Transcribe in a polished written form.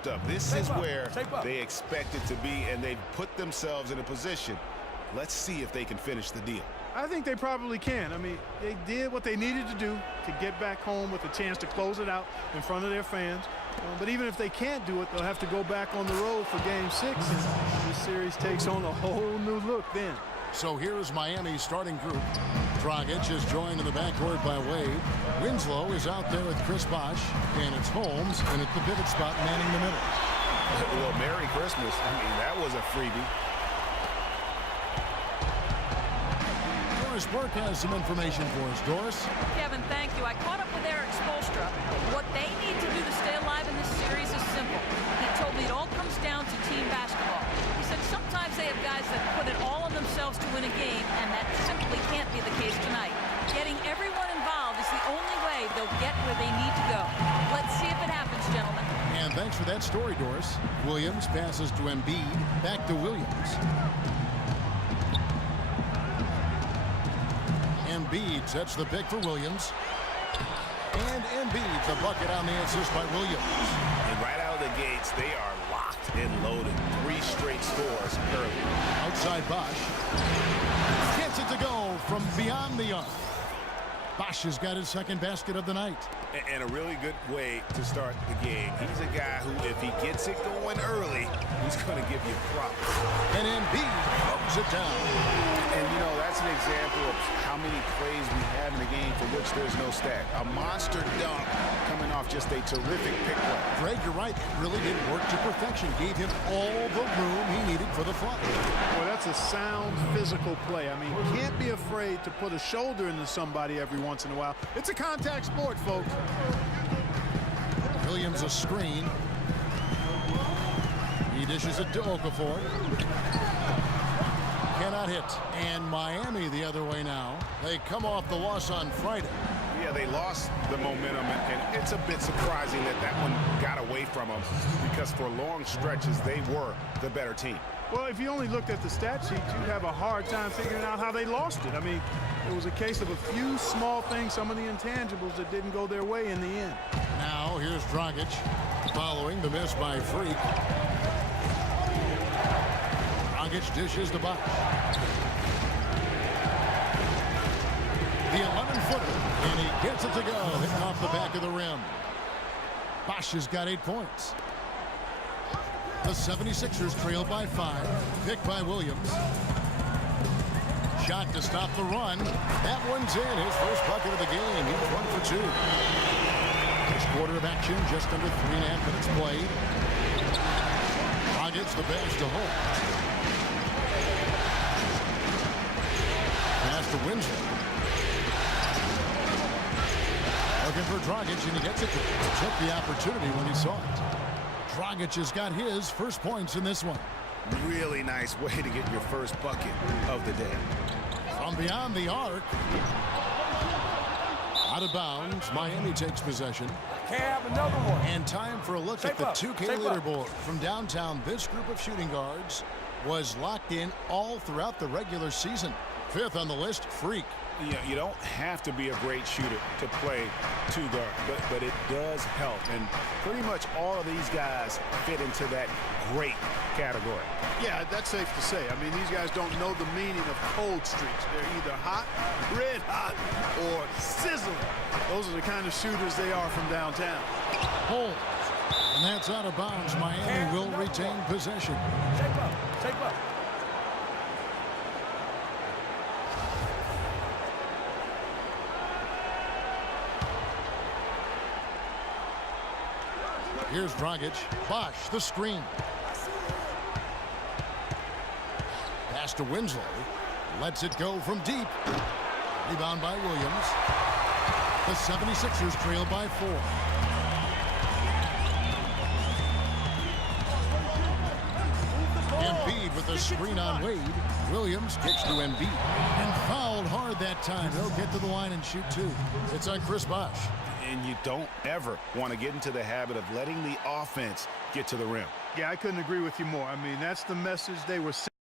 hyped up. This is where they expect it to be, and they've put themselves in a position. Let's see if they can finish the deal. I think they probably can. I mean, they did what they needed to do to get back home with a chance to close it out in front of their fans. But even if they can't do it, they'll have to go back on the road for Game 6. And this series takes on a whole new look then. So here's Miami's starting group. Dragic is joined in the backcourt by Wade. Winslow is out there with Chris Bosh. And it's Holmes, and at the pivot spot, manning the middle. Well, Merry Christmas. I mean, that was a freebie. Doris Burke has some information for us. Doris? Kevin, thank you. I caught up with Eric Spoelstra. What they need to do to stay alive in this series is simple. He told me it all comes down to team basketball. He said sometimes they have guys that put it all on themselves to win a game, and that simply can't be the case tonight. Getting everyone involved is the only way they'll get where they need to go. Let's see if it happens, gentlemen. And thanks for that story, Doris. Williams passes to Embiid. Back to Williams. Embiid sets the pick for Williams. And Embiid, the bucket on the assist by Williams. And right out of the gates, they are locked and loaded. 3 straight scores early. Outside Bosh. Gets it to go from beyond the arc. Bosh has got his second basket of the night. And a really good way to start the game. He's a guy who, if he gets it going early, he's going to give you props. And Embiid throws it down. And, you know, that's an example of how many plays we have in the game for which there's no stat. A monster dunk coming off just a terrific pick play. Greg, you're right. It really did work to perfection. Gave him all the room he needed for the flush. Well, that's a sound physical play. I mean, can't be afraid to put a shoulder into somebody every once in a while. It's a contact sport, folks. Williams a screen. He dishes it to Okafor. Cannot hit. And Miami the other way now. They come off the loss on Friday. Yeah, they lost the momentum, and it's a bit surprising that that one got away from them because for long stretches they were the better team. Well, if you only looked at the stat sheet, you'd have a hard time figuring out how they lost it. I mean, it was a case of a few small things, some of the intangibles that didn't go their way in the end. Now here's Dragic following the miss by Freak. Dragic dishes the Bosh. The 11-footer, and he gets it to go, hitting off the back of the rim. Bosh has got 8 points. The 76ers trail by 5. Picked by Williams. Shot to stop the run. That one's in. His first bucket of the game. He's 1 for 2. First quarter of action, just under 3.5 minutes played. Dragic the pass to Holt. Pass to Winslow. Looking for Dragic, and he gets it. Took the opportunity when he saw it. Dragic has got his first points in this one. Really nice way to get your first bucket of the day. From beyond the arc. Out of bounds. Miami takes possession. Can't have another one. And time for a look at the 2K leaderboard. From downtown, this group of shooting guards was locked in all throughout the regular season. 5th on the list, Freak. You don't have to be a great shooter to play 2 guard, but it does help. And pretty much all of these guys fit into that great category. Yeah, that's safe to say. I mean, these guys don't know the meaning of cold streaks. They're either hot, red hot, or sizzling. Those are the kind of shooters they are from downtown. Holmes. And that's out of bounds. Miami will retain possession. Shape up. Shape up. Here's Dragic. Bosh, the screen. Pass to Winslow. Lets it go from deep. Rebound by Williams. The 76ers trail by 4. Embiid with the screen on Wade. Williams kicks to Embiid. And fouled hard that time. They'll get to the line and shoot 2. It's on Chris Bosh. And you don't ever want to get into the habit of letting the offense get to the rim. Yeah, I couldn't agree with you more. I mean, that's the message they were sending.